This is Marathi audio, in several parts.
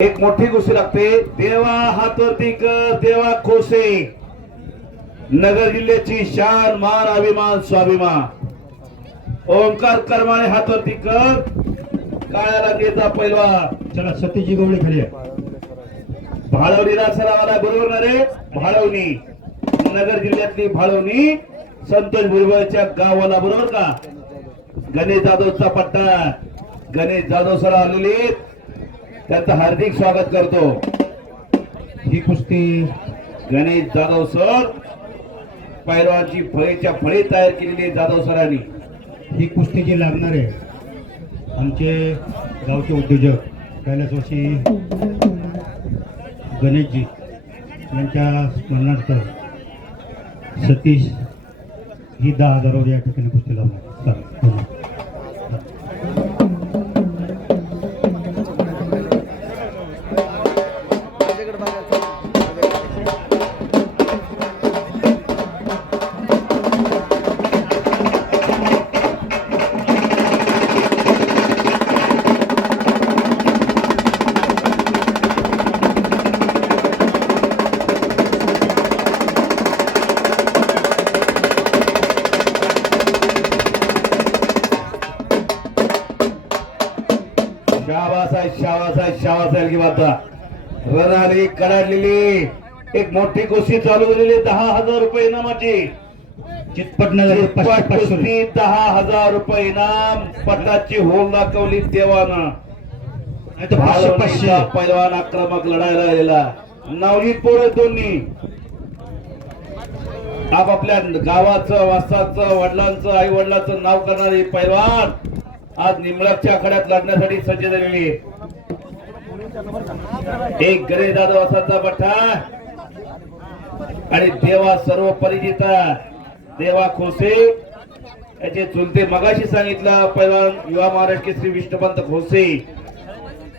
एक मोठी गोष्ट लागते. देवा हातवरती देवा खोसे नगर जिल्ह्याची शान मान अभिमान स्वाभिमान. ओंकार कर्माने हातवरती कर. काळ्याला नेता पैलवा चला सतीजी गवळी खाली भाळवणीला सरावाला बरोबर ना रे? भाळवणी. नगर जिल्ह्यातली भाळवणी संतोष भुजबळच्या गावाला बरोबर का? गणेश जाधवचा पट्टा. गणेश जाधव सर आलेले त्यांचं हार्दिक स्वागत करतो. ही कुस्ती गणेश जाधव सर पैलवानची फळीच्या फळी तयार केलेली आहे जाधव सरांनी. ही कुस्ती जी लागणार आहे आमचे गावचे उद्योजक कैलासवासी गणेशजी यांच्या स्मरणार्थ सतीश ही दहा हजारावर या ठिकाणी कुस्ती लावणार शाबास आहे शाबास आहे की बाता रनारी कडाडलेली. एक मोठी गोष्टी चालू झालेली दहा हजार रुपये इनामाची. चितपट नगर पाचशे चितपट कुस्ती दहा हजार रुपये इनाम. पटाची होल दाखवली देवानं. पाचशे पैलवान आक्रमक लढायला आलेला. नवनीत पोर दोन्ही. आपापल्या गावाचं वासाचं वडिलांचं आई वडिलांचं नाव करणारे पैलवान आज निमळकच्या आखाड्यात लढण्यासाठी सज्ज झालेली. एक गरे दादा वासाचा बठा आणि देवा सर्व परिचित देवा खोसे. याचे चुलते मगाशी सांगितलं पैलवान युवा महाराष्ट्र श्री विष्णुपंत खोसे.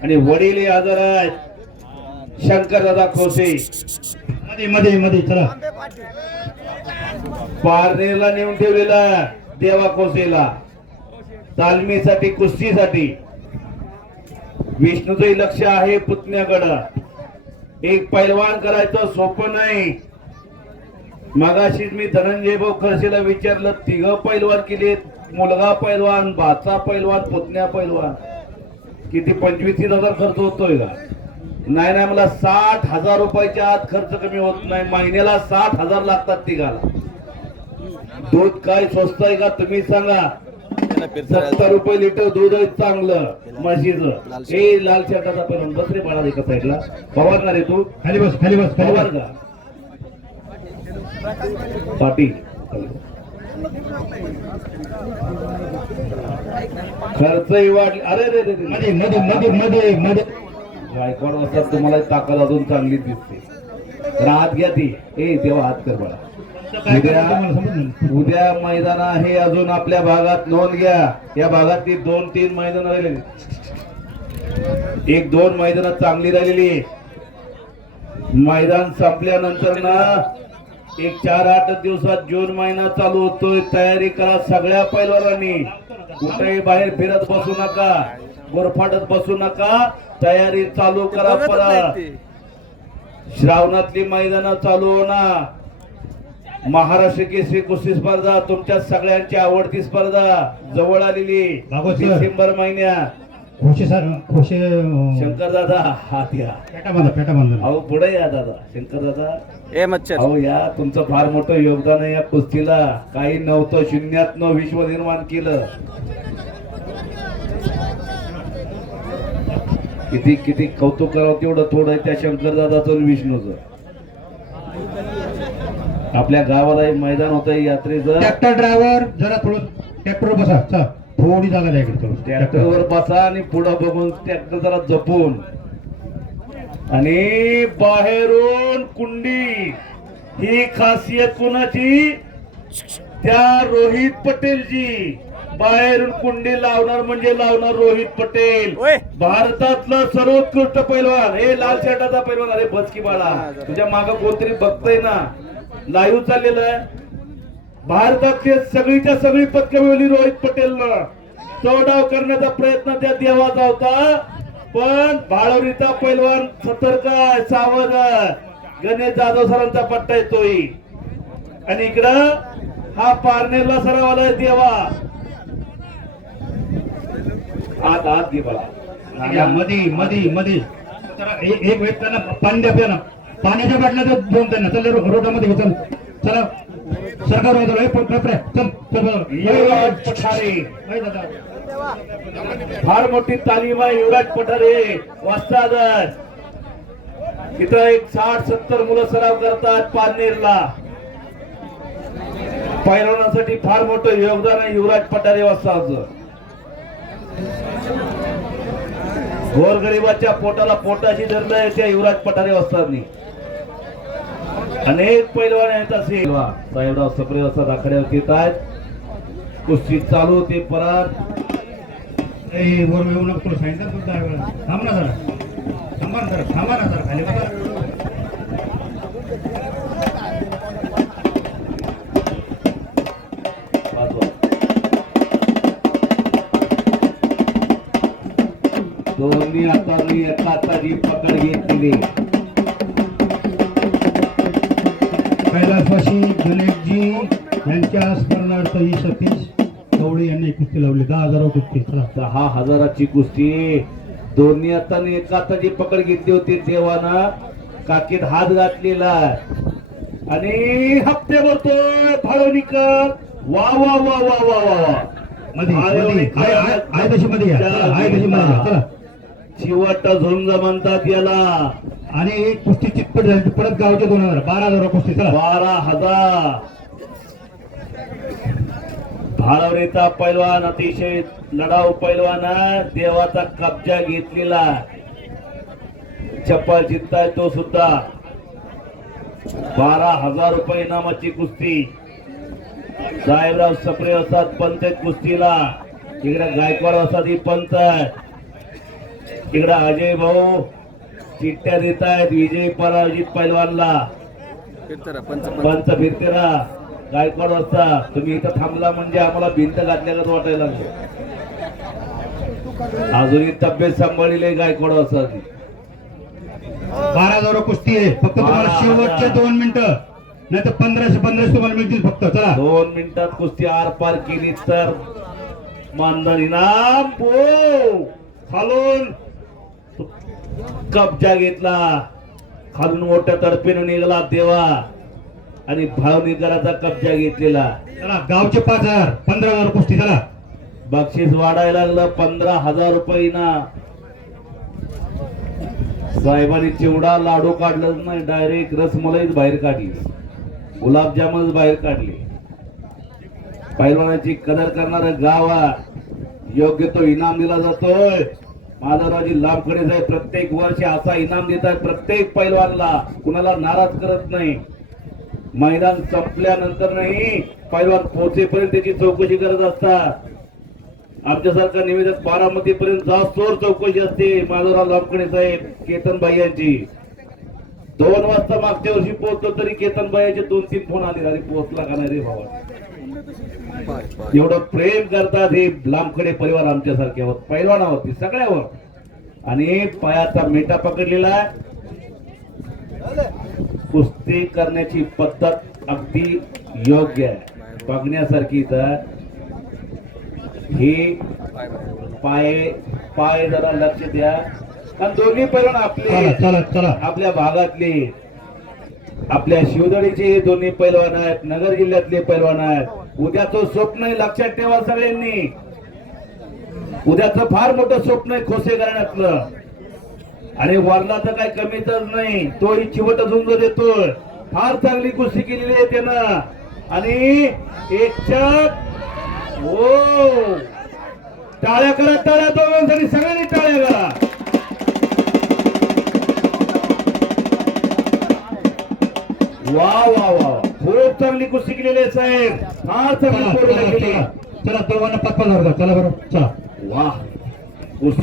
आणि वडील हजर आहेत. शंकर दादा खोसे. मध्ये मध्ये मध्ये चला. पारनेरला नेऊन ठेवलेला देवा खोसेला. तालमीसाठी कुस्तीसाठी. विष्णूचंही लक्ष आहे पुतण्याकडं. एक पैलवान करायचं सोपं नाही. मगाशीच मी धनंजय भाऊ खर्चेला विचारलं तिघ पैलवान केले मुलगा पैलवान भाचा पैलवान पुतण्या पैलवान. किती? पंचवीस तीस हजार खर्च होतोय का? नाही नाही मला साठ हजार रुपयाच्या आत खर्च कमी होत नाही. महिन्याला साठ हजार लागतात तिघाला. दूध काय स्वस्त आहे का? तुम्ही सांगा. सत्तर रुपये लिटर दूध आहे चांगलं म्हशीचं. हे लाल शर्टाचा पण बस रे बाळा एका साईडला. फवारणार आहे तू? खाली बस खाली बस खाली बस. का पाटील खर्चही वाढले. अरे रे रे मध्ये मध्ये मध्ये मध्ये मध्ये. गायकवाड वाजता तुम्हाला ताकद अजून चांगली दिसते. तर हात घ्या ती. ए तेव्हा हात कर बाळा. नाही. उद्या मैदान आहे अजून आपल्या भागात. नोंद घ्या. या भागात ती दोन तीन मैदान राहिलेली. एक दोन मैदान चांगली राहिलेली. मैदान संपल्यानंतर ना एक चार आठ दिवसात जून महिना चालू होतोय. तयारी करा सगळ्या पैलवानांनी. कुठेही बाहेर फिरत बसू नका. गोरफाटत बसू नका. तयारी चालू करा परत. श्रावणातली मैदान चालू होणार. महाराष्ट्र केसरी कुस्ती स्पर्धा तुमच्या सगळ्यांची आवडती स्पर्धा जवळ आलेली. डिसेंबर महिन्यात खोशे सर खोशे अं, शंकर दादा हात या पेटा बांधा पेटा बांधा अहो पुढे या दादा. शंकर दादा. ए मच्छर. अहो या तुमचं फार मोठं योगदान आहे या कुस्तीला. काही नव्हतं शून्यातनं विश्व निर्माण केलं. किती किती कौतुक करावं तेवढं थोडं आहे त्या शंकर दादाचं आणि विष्णूचं. आपल्या गावाला एक मैदान होतं यात्रेचं. ट्रॅक्टर ड्रायव्हर जरा थोडं ट्रॅक्टर बसा. चला थोडी जागा द्या इकडे थोडं. ट्रॅक्टरवर बसा आणि पुढं बघून ट्रॅक्टर जरा जपून. आणि बाहेरून कुंडी. ही खासियत कोणाची? त्या रोहित पटेलची. बाहेरून कुंडी लावणार म्हणजे लावणार रोहित पटेल. भारतातलं सर्वोत्कृष्ट पैलवान. हे लाल शर्टाचा पैलवान. अरे बस की बाळा. तुझ्या माग कोणतरी बघतय ना? लाईव्ह चाललेलं आहे. भारतातली सगळीच्या सगळी पदकं मिळवली रोहित पटेलनं. चौडाव करण्याचा प्रयत्न त्या देवाचा होता. पण भाळवरीचा पैलवान सतर्क आहे, सावध आहे. गणेश जाधव सरांचा पट्टा येतोय आणि इकडं हा पारनेरला सराव आलाय देवा. आत आत या मधी मधी मधी. एक वेळ त्यांना पाणी द्या पाण्याच्या बाटल्या तर दोन त्यांना. चल रोडामध्ये चल. चला. सरकार युवराज पठारे. फार मोठी तालीम आहे युवराज पठारे. वस्ताद इथं एक साठ सत्तर मुलं सराव करतात पारनेरला. पैलवानासाठी फार मोठं योगदान आहे युवराज पठारे वस्ताचं गोरगरिबाच्या पोटाला पोटाशी धरलंय त्या युवराज पठारे वस्तादनी. अनेक पैलवान आहेत असे. साहेबराव सप्रे वस्ताद आखाड्यावर येत आहेत कुस्ती चालू ते परत वर येऊ नको तुला सांगितलं तू दहा वेळा थांब ना जरा. थांबा ना जरा. थांबा ना जरा खाली वाजवा. दोन्ही हातांनी एका हाताची पकड घेतली कैलासवासी गणेशजी यांच्या स्मरणार्थ ही सतीश कवळे यांनी कुस्ती लावली दहा हजार कुस्ती दहा हजाराची कुस्ती दोन्ही हातांनी एका हाताची पकड घेतली होती देवाना काकीत हात घातलेला आणि हप्ते भरतोय फाळवणीकर वा वा वा वा वा वा वा मध्ये आहे तशी मध्ये आहे तशी मध्ये चला चिवट झुंज म्हणतात याला. आणि कुस्ती चितपट झाली. परत गावचे दोन हजार बारा हजार कुस्ती चला. बारा हजार. भाळवरीचा पैलवान अतिशय लढाऊ पैलवान. देवाचा कब्जा घेतलेला. चप्पल जिंकताय तो सुद्धा. बारा हजार रुपये इनामाची कुस्ती. साहेबराव सप्रे असतात आहेत कुस्तीला. इकडे गायकवाड असतात ही पंच आहे इकडे अजय भाऊ चिठ्ठ्या देत आहेत विजय पराजित पैलवानला. पंच फिरतेरा गायकवाड वाजता तुम्ही इथं थांबला म्हणजे आम्हाला भिंत घातल्यागत वाटायला लागले. अजूनही तब्येत सांभाळली गायकवाड वाजता बारा हजार कुस्ती आहे. फक्त तुम्हाला शेवटचे. दोन मिनिटं. नाही तर पंधराशे पंधराशे तुम्हाला मिळतील फक्त. चला. दोन मिनिटात कुस्ती आर पार केली तर मानधन इनाम पो. खालून. कब्जा घेतला. खालून मोठ्या तडपीनं निघाला देवा. आणि भावनिकराचा कब्जा घेतलेला. चला गावचे पाच हजार पंधरा हजार कुस्ती चला. बक्षीस वाढायला लागलं पंधरा हजार रुपये ना साहेबांनी चिवडा लाडू काढलंच नाही डायरेक्ट रसमलाईच बाहेर काढली. गुलाबजामच बाहेर काढले. पैलवानाची कदर करणारं गाव योग्य तो इनाम दिला जातोय. माधवरावजी लाभकडे साहेब प्रत्येक वर्षी असा इनाम देतात प्रत्येक पैलवानला कुणाला नाराज करत नाही. मैदान संपल्यानंतर नाही पैलवान पोहोचेपर्यंत त्याची चौकशी करत असतात. आमच्यासारखा निवेदक बारामती पर्यंत जास्तोर चौकशी असते. माधवराव लाभकडे साहेब केतनबाई यांची. दोन वाजता मागच्या वर्षी पोहोचलो तरी केतनबाईचे दोन तीन फोन आले. अरे पोहोचला का नाही रे भावा? एवढं प्रेम करतात हे लांबकडे परिवार आमच्यासारख्यावर पैलवानावरती सगळ्यावर. आणि पायाचा मेटा पकडलेला आहे. कुस्ती करण्याची पद्धत अगदी योग्य आहे. बघण्यासारखी तर ही पाय पाय जरा लक्ष द्या. कारण दोन्ही पैलवान आपले चला चला आपल्या भागातले. आपल्या शिवदडीचे हे दोन्ही पैलवान आहेत नगर जिल्ह्यातले पैलवान आहेत. उद्याचं स्वप्न आहे लक्षात ठेवा सगळ्यांनी. उद्याचं फार मोठं स्वप्न आहे खोसे करण्यातलं आणि वरला तर काही कमीच नाही तोही चिवट झुंज देतोय. फार चांगली कुस्ती केलेली आहे त्यानं. आणि एक चक हो. टाळ्या करा टाळ्या दोघांसाठी सगळ्यांनी टाळ्या करा. वा वा वा. खूप चांगली कुस्ती केलेली आहे साहेब फार चांगली चला दोघांना पाच पाच. चला बरं चला वा कुस्ती